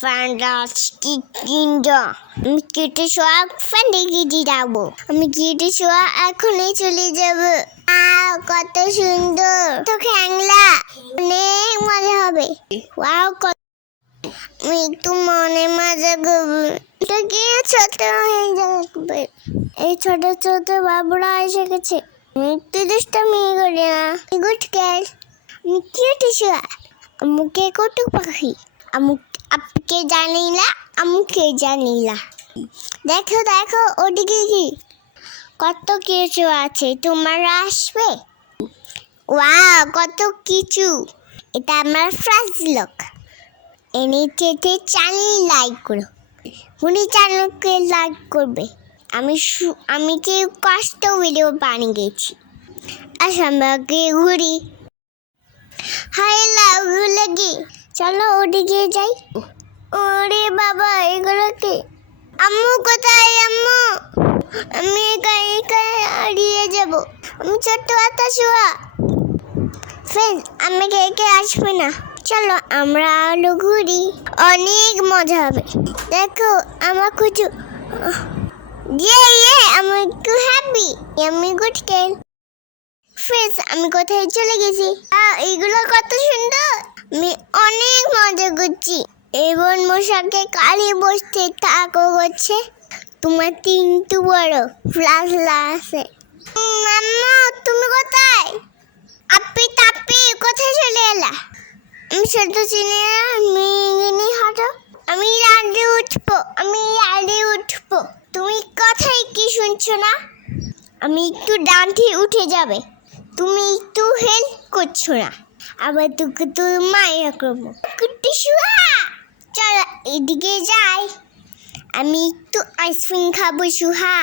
Fantastic Ninja. আমি কেটে সব ফ্যান্ডে কেটে যাবো। আমি কেটে সব এখনই চলে যাবো। কত সুন্দর তো খেংলা, অনেক মজা হবে। আমি একটু মনে মজা করবো। এটা কি ছোট হয়ে যাবে। এই ছোট ছোট বাবুরা এসে গেছে। আমি একটু দুষ্টামি করি না। Good girl. আমি কেটে সব আমুকে কটু পাখি। আপকে জানি না, আমুকে জানি না। দেখো দেখো ওদিকে কি কত কিছু আছে, তোমার আসবে? ওয়াও, কত কিছু। এটা আমার ফার্স্ট লুক। এনিতে চ্যানেল লাইক করো। উনি চ্যানেলকে লাইক করবে। আমি কি কষ্ট ভিডিও বানিয়ে গেছি। আমাকে ঘুরি। হাই লাউ লাগি। চলো ওদিকে যাই। ওরে বাবা, এগুলো কি? আম্মু কোথায়? আম্মু, আমি একা হারিয়ে যাব। আমি ছোট্ট একটা শুয়া। ফ্রেন্ড, আমি কে আসবে না। চলো আমরা আলো ঘুরি, অনেক মজা হবে। দেখো আমার কিছু আমি একটু হ্যাপি। আমি গুড গার্ল। ফ্রেন্ডস, আমি কোথায় চলে গেছি? এগুলো কত সুন্দর। আমি অনেক মজা করছি। এবং মশাকে কালি বসতে থাকো করছে। তোমার তিনটু বড় ফ্লাস আছে। আম্মু, তুমি কোথায়? আপি তাপি কোথায় চলে এলা? আমি ছোট চিনি না। আমি হাঁটো। আমি রাডে উঠবো। তুমি কথাই কি শুনছো না? আমি একটু ডান্টি উঠে যাবে। তুমি একটু হেল্প করছো না। আবার তোকে তো মায়া করবো। কুট্টি শুয়া, চলো এদিকে যাই। আমি একটু আইসক্রিম খাবো সুহা।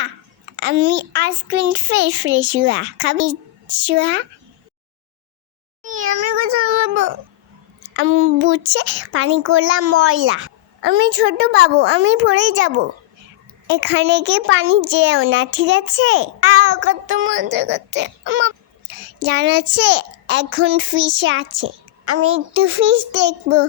আমি আইসক্রিম ফ্রেশ সুহা খাবি সুহা। আমি কোথায় যাবো? আমি বুঝছে পানি করলাম ময়লা। আমি ছোট বাবু, আমি পড়ে যাব। এখানে কি পানি যেও না, ঠিক আছে? কত মজা করতে। জানাচ্ছে এখন ফিশ আছে। আমি একটু ফিশ দেখবো।